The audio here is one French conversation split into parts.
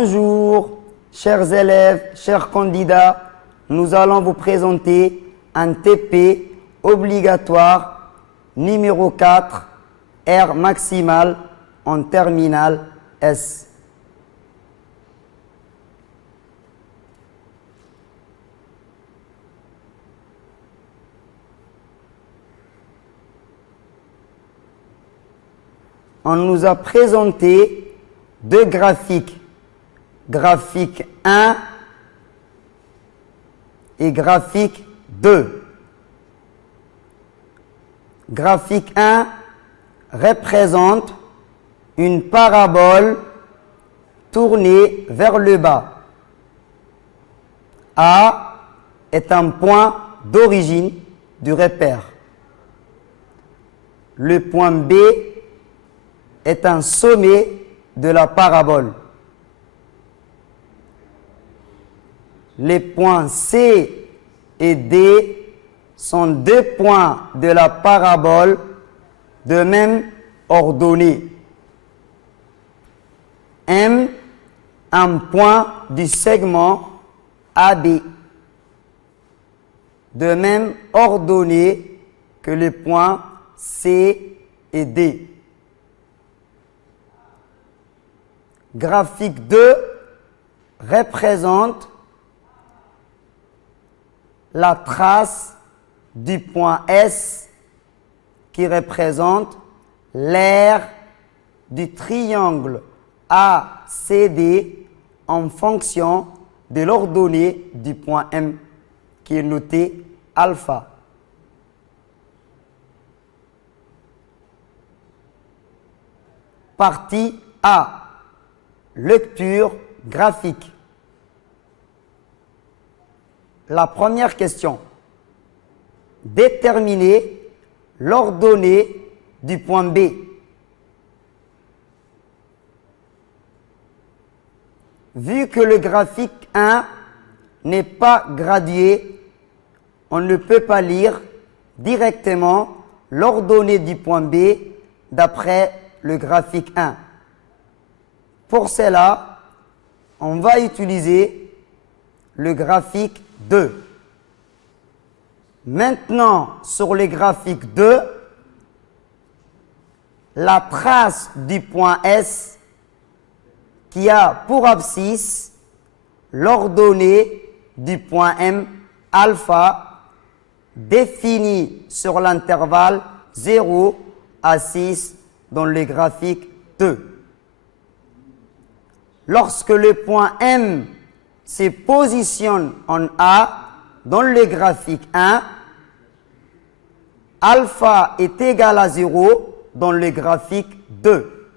Bonjour, chers élèves, chers candidats, nous allons vous présenter un TP obligatoire numéro 4, R maximal en terminale S. On nous a présenté deux graphiques, graphique 1 et graphique 2. Graphique 1 représente une parabole tournée vers le bas. A est un point d'origine du repère. Le point B est un sommet de la parabole. Les points C et D sont deux points de la parabole de même ordonnée. M, un point du segment AB, de même ordonnée que les points C et D. Graphique 2 représente la trace du point S qui représente l'aire du triangle ACD en fonction de l'ordonnée du point M qui est noté alpha. Partie A. Lecture graphique. La première question. Déterminer l'ordonnée du point B. Vu que le graphique 1 n'est pas gradué, on ne peut pas lire directement l'ordonnée du point B d'après le graphique 1. Pour cela, on va utiliser le graphique 2. Maintenant, sur le graphique 2, la trace du point S qui a pour abscisse l'ordonnée du point M alpha définie sur l'intervalle 0 à 6 dans le graphique 2. Lorsque le point M se positionne en A dans le graphique 1, alpha est égal à 0 dans le graphique 2.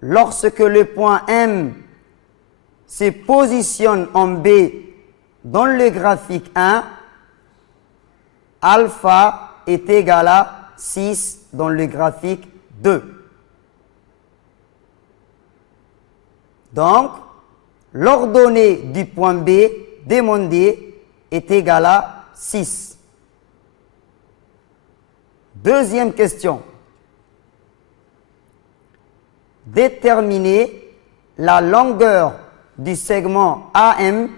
Lorsque le point M se positionne en B dans le graphique 1, alpha est égal à 6 dans le graphique 2. Donc, l'ordonnée du point B demandé est égale à 6. Deuxième question. Déterminer la longueur du segment AM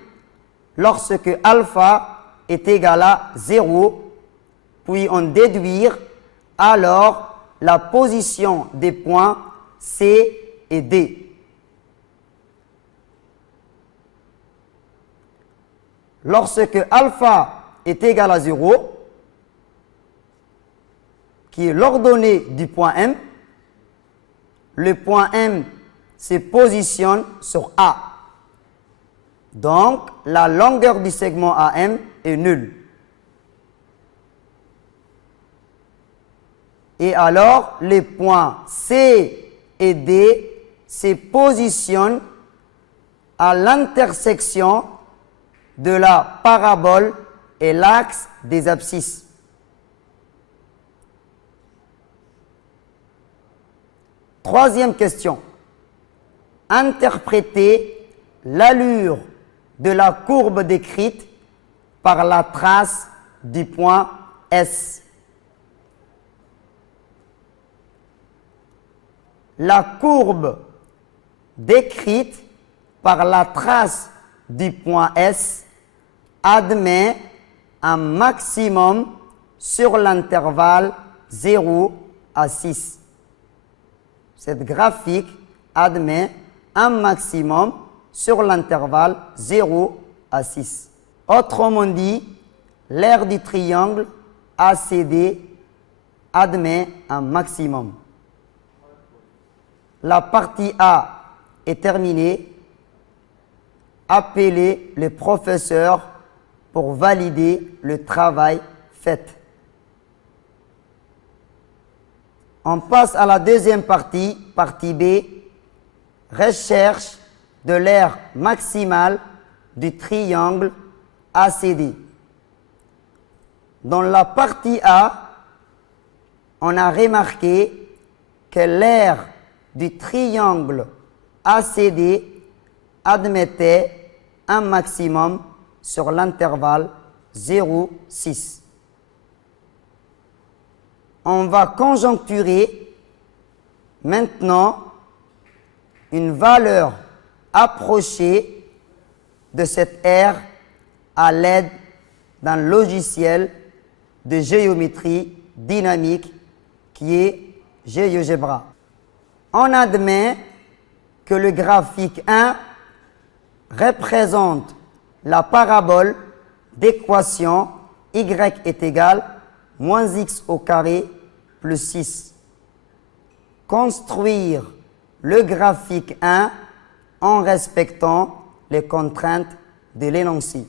lorsque alpha est égal à 0, puis en déduire alors la position des points C et D. Lorsque alpha est égal à 0, qui est l'ordonnée du point M, le point M se positionne sur A. Donc, la longueur du segment AM est nulle. Et alors, les points C et D se positionnent à l'intersection de la parabole et l'axe des abscisses. Troisième question. Interpréter l'allure de la courbe décrite par la trace du point S. La courbe décrite par la trace du point S admet un maximum sur l'intervalle 0 à 6. Cette graphique admet un maximum sur l'intervalle 0 à 6. Autrement dit, l'aire du triangle ACD admet un maximum. La partie A est terminée. Appelez le professeur pour valider le travail fait. On passe à la deuxième partie, partie B, recherche de l'aire maximale du triangle ACD. Dans la partie A, on a remarqué que l'aire du triangle ACD admettait un maximum sur l'intervalle 0,6. On va conjoncturer maintenant une valeur approchée de cette aire à l'aide d'un logiciel de géométrie dynamique qui est GeoGebra. On admet que le graphique 1 représente la parabole d'équation y est égal moins x au carré plus 6. Construire le graphique 1 en respectant les contraintes de l'énoncé.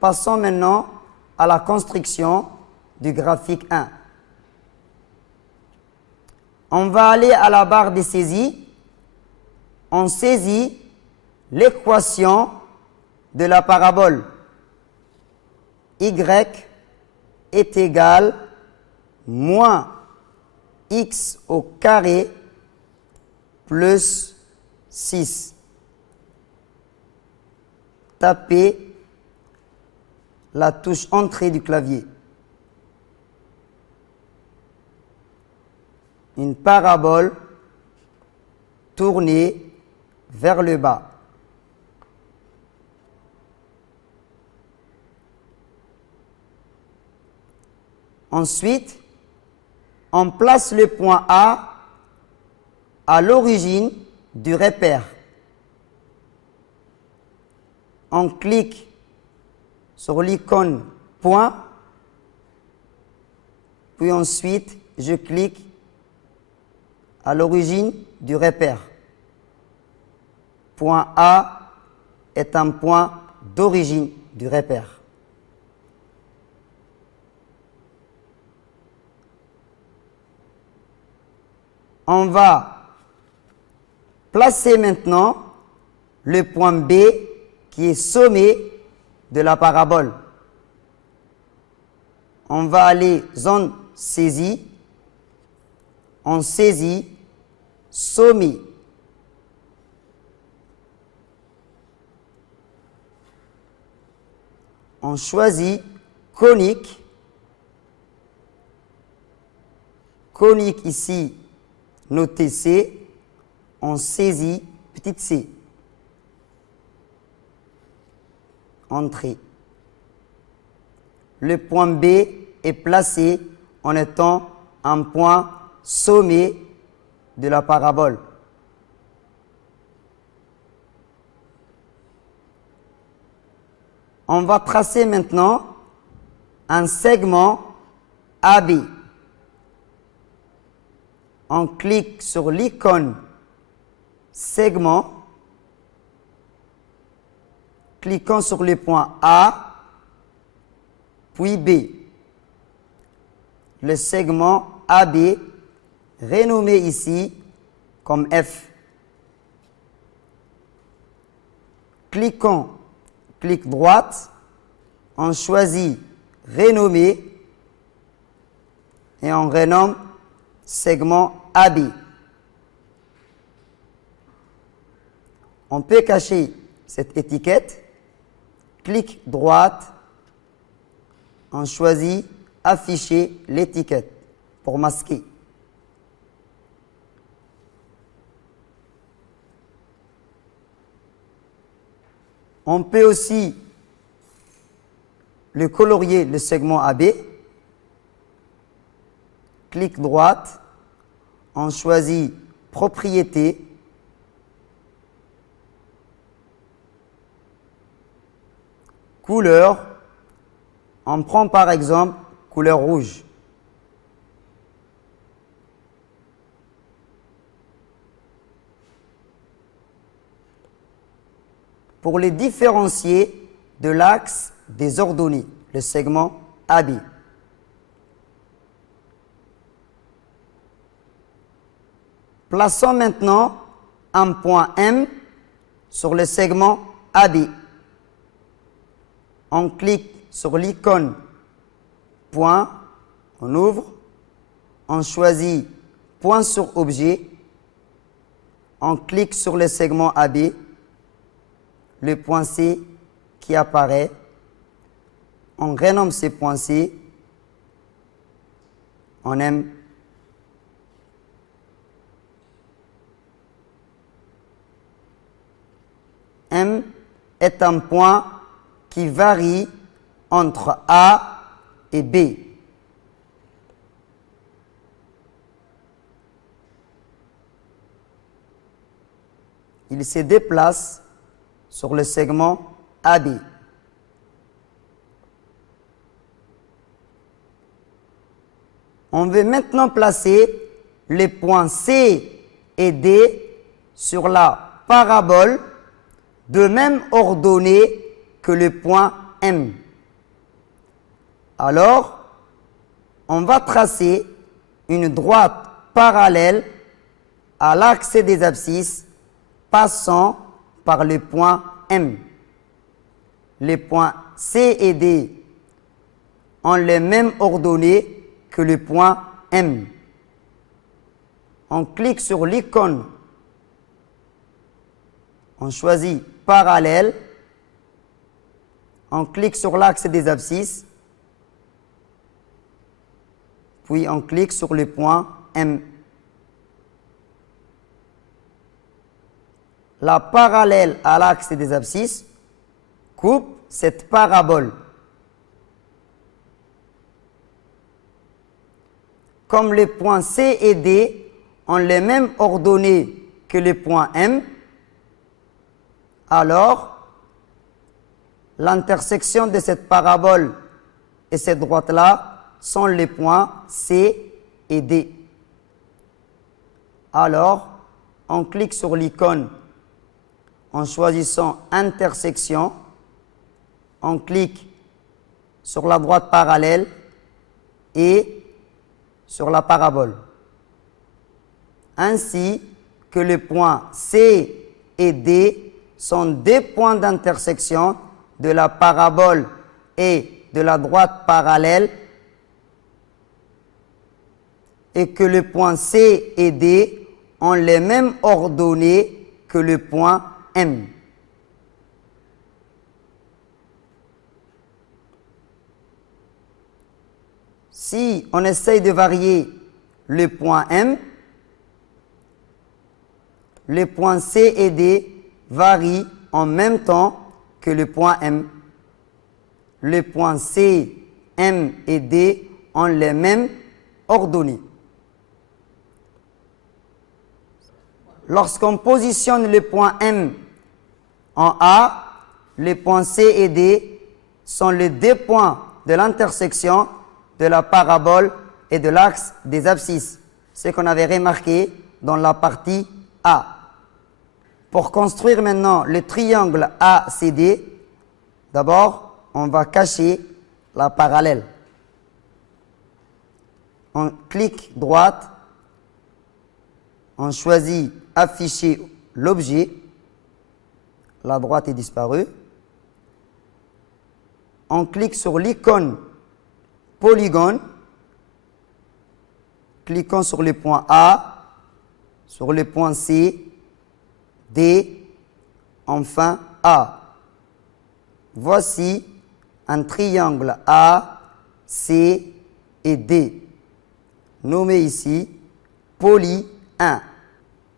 Passons maintenant à la construction du graphique 1. On va aller à la barre de saisie. On saisit l'équation de la parabole. Y est égal moins x au carré plus 6. Tapez la touche entrée du clavier. Une parabole tournée vers le bas. Ensuite, on place le point A à l'origine du repère. On clique sur l'icône point, puis ensuite je clique à l'origine du repère. Point A est un point d'origine du repère. On va placer maintenant le point B qui est sommet de la parabole. On va aller zone saisie, on saisit sommet. On choisit conique. Conique ici, noté C. On saisit petite c. Entrée. Le point B est placé en étant un point sommet de la parabole. On va tracer maintenant un segment AB. On clique sur l'icône segment. Cliquons sur le point A, puis B. Le segment AB, renommé ici comme F. Cliquons, clic droite, on choisit renommer et on renomme segment AB. On peut cacher cette étiquette. Clic droite, on choisit afficher l'étiquette pour masquer. On peut aussi le colorier, le segment AB. Clic droite, on choisit Propriétés. Couleur, on prend par exemple couleur rouge. Pour les différencier de l'axe des ordonnées, le segment AB. Plaçons maintenant un point M sur le segment AB. On clique sur l'icône point, on ouvre, on choisit point sur objet, on clique sur le segment AB, le point C qui apparaît, on renomme ce point C, on aime. M est un point qui varie entre A et B. Il se déplace sur le segment AB. On veut maintenant placer les points C et D sur la parabole de même ordonnée que le point M. Alors, on va tracer une droite parallèle à l'axe des abscisses passant par le point M. Les points C et D ont les mêmes ordonnées que le point M. On clique sur l'icône, on choisit parallèle, on clique sur l'axe des abscisses, puis on clique sur le point M. La parallèle à l'axe des abscisses coupe cette parabole. Comme les points C et D ont les mêmes ordonnées que le point M, alors l'intersection de cette parabole et cette droite-là sont les points C et D. Alors, on clique sur l'icône en choisissant intersection, on clique sur la droite parallèle et sur la parabole. Ainsi que les points C et D sont des points d'intersection de la parabole et de la droite parallèle, et que les points C et D ont les mêmes ordonnées que le point M. Si on essaye de varier le point M, les points C et D varient en même temps que le point M. Les points C, M et D ont les mêmes ordonnées. Lorsqu'on positionne le point M en A, les points C et D sont les deux points de l'intersection de la parabole et de l'axe des abscisses, ce qu'on avait remarqué dans la partie A. Pour construire maintenant le triangle ACD, d'abord, on va cacher la parallèle. On clique droite, on choisit afficher l'objet, la droite est disparue. On clique sur l'icône polygone, cliquons sur le point A, sur le point C, D, enfin A. Voici un triangle A, C et D, nommé ici poly 1.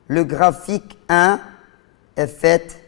Le graphique 1 est fait